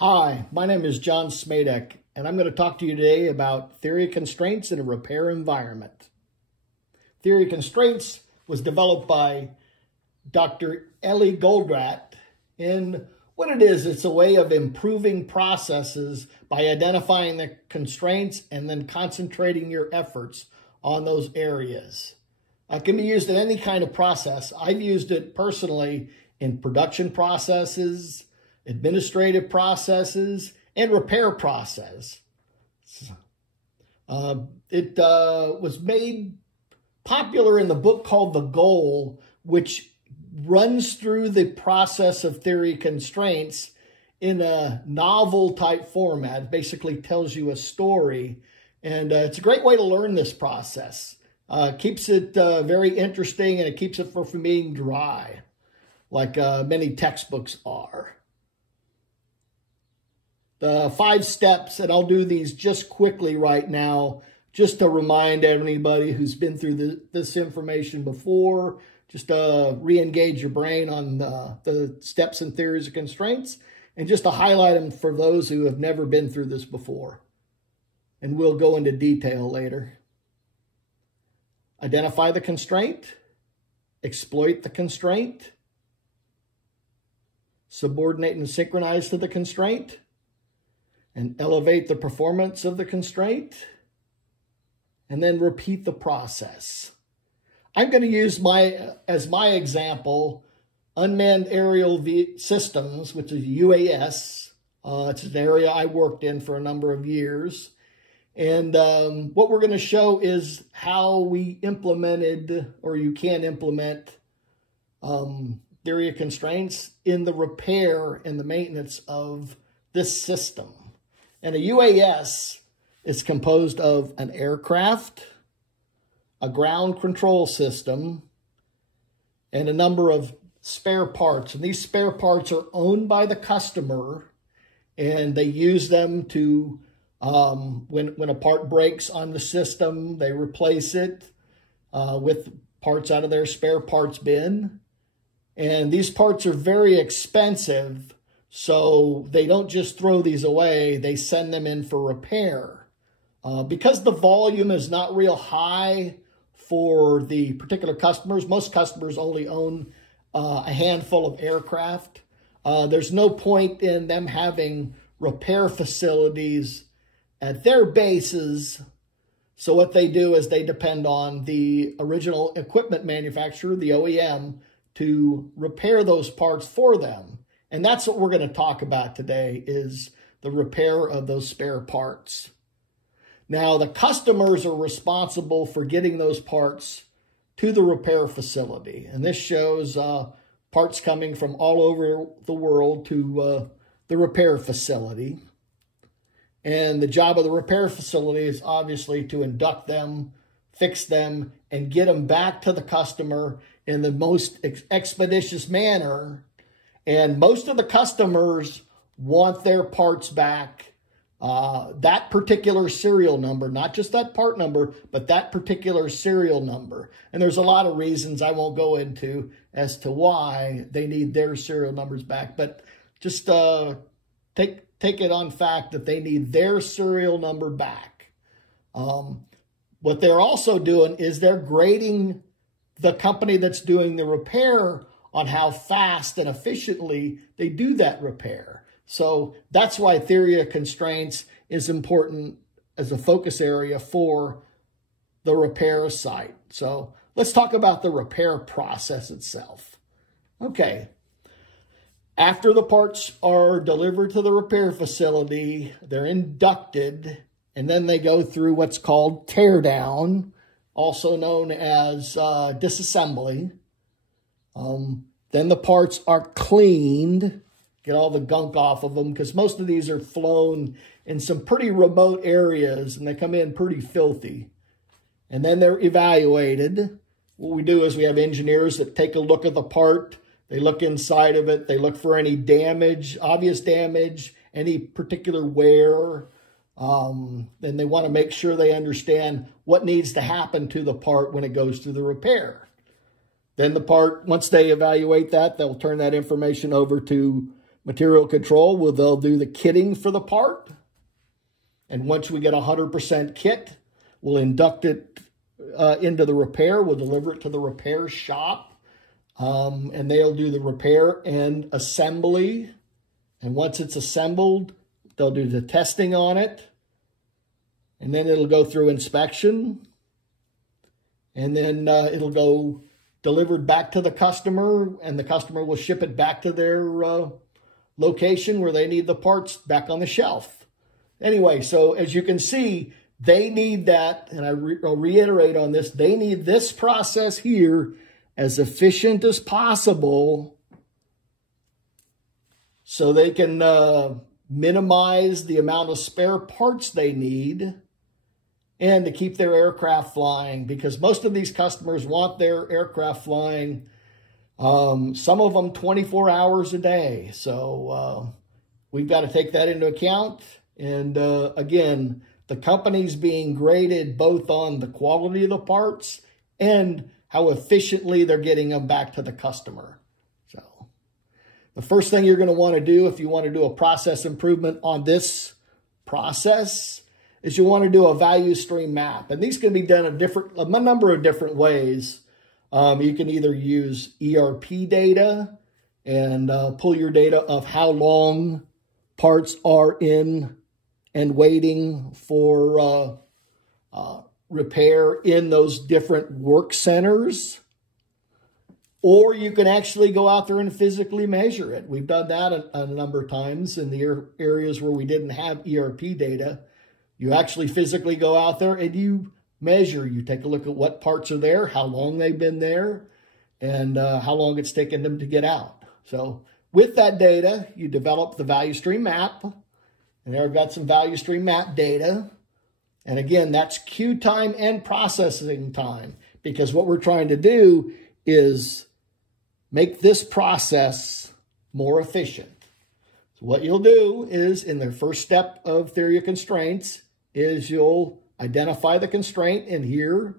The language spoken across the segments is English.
Hi, my name is John Smadek, and I'm going to talk to you today about theory of constraints in a repair environment. Theory of constraints was developed by Dr. Ellie Goldratt, and what it is, it's a way of improving processes by identifying the constraints and then concentrating your efforts on those areas. It can be used in any kind of process. I've used it personally in production processes, administrative processes, and repair process. It was made popular in the book called The Goal, which runs through the process of theory constraints in a novel type format. It basically tells you a story, and it's a great way to learn this process. Keeps it very interesting, and it keeps it from being dry, like many textbooks are. The 5 steps, and I'll do these just quickly right now, just to remind anybody who's been through this information before, just to re-engage your brain on the steps and theories of constraints, and just to highlight them for those who have never been through this before. And we'll go into detail later. Identify the constraint, exploit the constraint, subordinate and synchronize to the constraint, and elevate the performance of the constraint, and then repeat the process. I'm going to use as my example, unmanned aerial systems, which is UAS. It's an area I worked in for a number of years. And what we're going to show is how we implemented, or you can implement, theory of constraints in the repair and the maintenance of this system. And a UAS is composed of an aircraft, a ground control system, and a number of spare parts. And these spare parts are owned by the customer, and they use them to, when a part breaks on the system, they replace it with parts out of their spare parts bin. And these parts are very expensive, so they don't just throw these away, they send them in for repair. Because the volume is not real high for the particular customers, most customers only own a handful of aircraft. There's no point in them having repair facilities at their bases. So what they do is they depend on the original equipment manufacturer, the OEM, to repair those parts for them. And that's what we're going to talk about today, is the repair of those spare parts. Now, the customers are responsible for getting those parts to the repair facility. And this shows parts coming from all over the world to the repair facility. And the job of the repair facility is obviously to induct them, fix them, and get them back to the customer in the most expeditious manner. And most of the customers want their parts back, that particular serial number, not just that part number, but that particular serial number. And there's a lot of reasons I won't go into as to why they need their serial numbers back. But just take it on fact that they need their serial number back. What they're also doing is they're grading the company that's doing the repair on how fast and efficiently they do that repair. So that's why theory of constraints is important as a focus area for the repair site. So let's talk about the repair process itself. Okay. After the parts are delivered to the repair facility, they're inducted, and then they go through what's called tear down, also known as disassembly. Then the parts are cleaned, get all the gunk off of them, because most of these are flown in some pretty remote areas, and they come in pretty filthy. And then they're evaluated. What we do is we have engineers that take a look at the part. They look inside of it. They look for any damage, obvious damage, any particular wear. Then they want to make sure they understand what needs to happen to the part when it goes through the repair. Then the part, once they evaluate that, they'll turn that information over to Material control, they'll do the kitting for the part. And once we get 100% kit, we'll induct it into the repair. We'll deliver it to the repair shop. And they'll do the repair and assembly. And once it's assembled, they'll do the testing on it. And then it'll go through inspection. And then it'll go delivered back to the customer. And the customer will ship it back to their location where they need the parts back on the shelf. Anyway, so as you can see, they need that, and I'll reiterate on this, they need this process here as efficient as possible so they can minimize the amount of spare parts they need and to keep their aircraft flying, because most of these customers want their aircraft flying, some of them 24 hours a day. So we've got to take that into account. And again, the company's being graded both on the quality of the parts and how efficiently they're getting them back to the customer. So the first thing you're going to want to do if you want to do a process improvement on this process is you want to do a value stream map. And these can be done a number of different ways. You can either use ERP data and pull your data of how long parts are in and waiting for repair in those different work centers. Or you can actually go out there and physically measure it. We've done that a number of times in the areas where we didn't have ERP data. You actually physically go out there and you measure. You take a look at what parts are there, how long they've been there, and how long it's taken them to get out. So with that data, you develop the value stream map. And there I've got some value stream map data. And again, that's queue time and processing time, because what we're trying to do is make this process more efficient. So what you'll do is, in the first step of theory of constraints, is you'll identify the constraint. And here,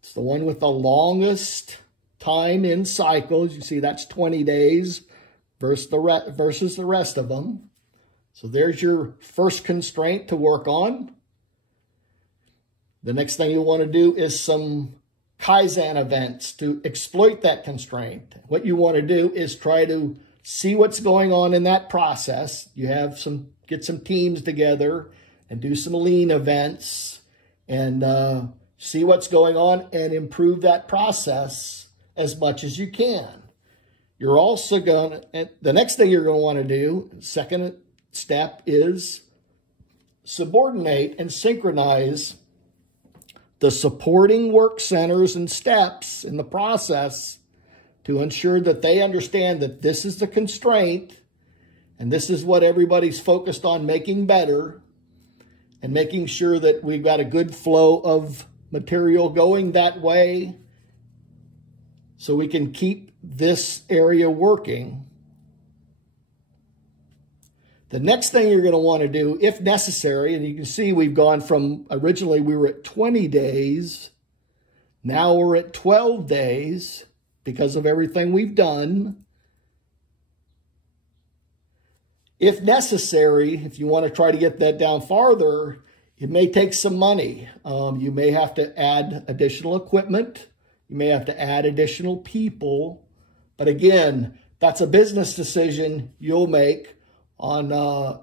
it's the one with the longest time in cycles. You see that's 20 days versus the rest of them. So there's your first constraint to work on. The next thing you'll want to do is some Kaizen events to exploit that constraint. What you want to do is try to see what's going on in that process. You have get some teams together and do some lean events and see what's going on and improve that process as much as you can. You're also the next thing you're going to want to do, second step, is subordinate and synchronize the supporting work centers and steps in the process to ensure that they understand that this is the constraint and this is what everybody's focused on making better, and making sure that we've got a good flow of material going that way so we can keep this area working. The next thing you're going to want to do, if necessary, and you can see we've gone from, originally we were at 20 days, now we're at 12 days because of everything we've done. If necessary, if you want to try to get that down farther, it may take some money. You may have to add additional equipment. You may have to add additional people. But again, that's a business decision you'll make on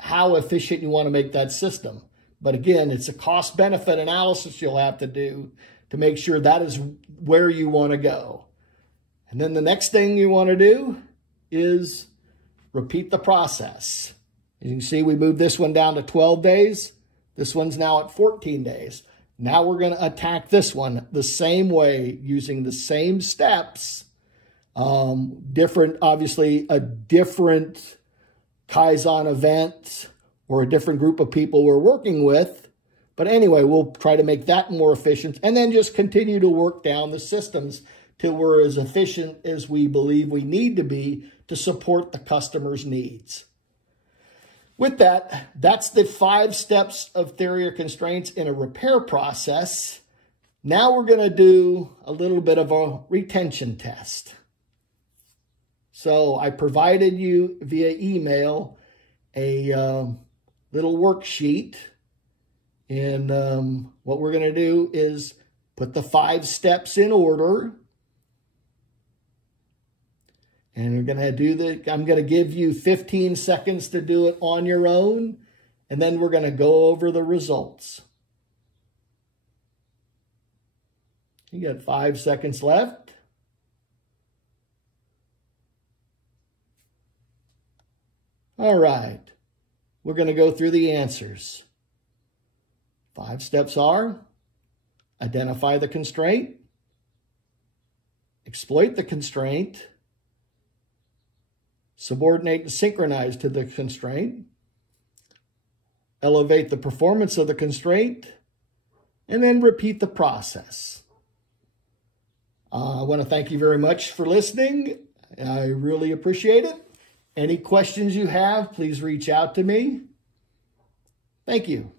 how efficient you want to make that system. But again, it's a cost-benefit analysis you'll have to do to make sure that is where you want to go. And then the next thing you want to do is repeat the process. As you can see, we moved this one down to 12 days. This one's now at 14 days. Now we're going to attack this one the same way, using the same steps. Obviously, a different Kaizen event or a different group of people we're working with. But anyway, we'll try to make that more efficient and then just continue to work down the systems till we're as efficient as we believe we need to be to support the customer's needs. With that, that's the 5 steps of theory or constraints in a repair process. Now we're going to do a little bit of a retention test. So I provided you via email a little worksheet. And what we're going to do is put the 5 steps in order. And we're going to do I'm going to give you 15 seconds to do it on your own. And then we're going to go over the results. You got 5 seconds left. All right. We're going to go through the answers. 5 steps are: identify the constraint, exploit the constraint, subordinate and synchronize to the constraint, elevate the performance of the constraint, and then repeat the process. I want to thank you very much for listening. I really appreciate it. Any questions you have, please reach out to me. Thank you.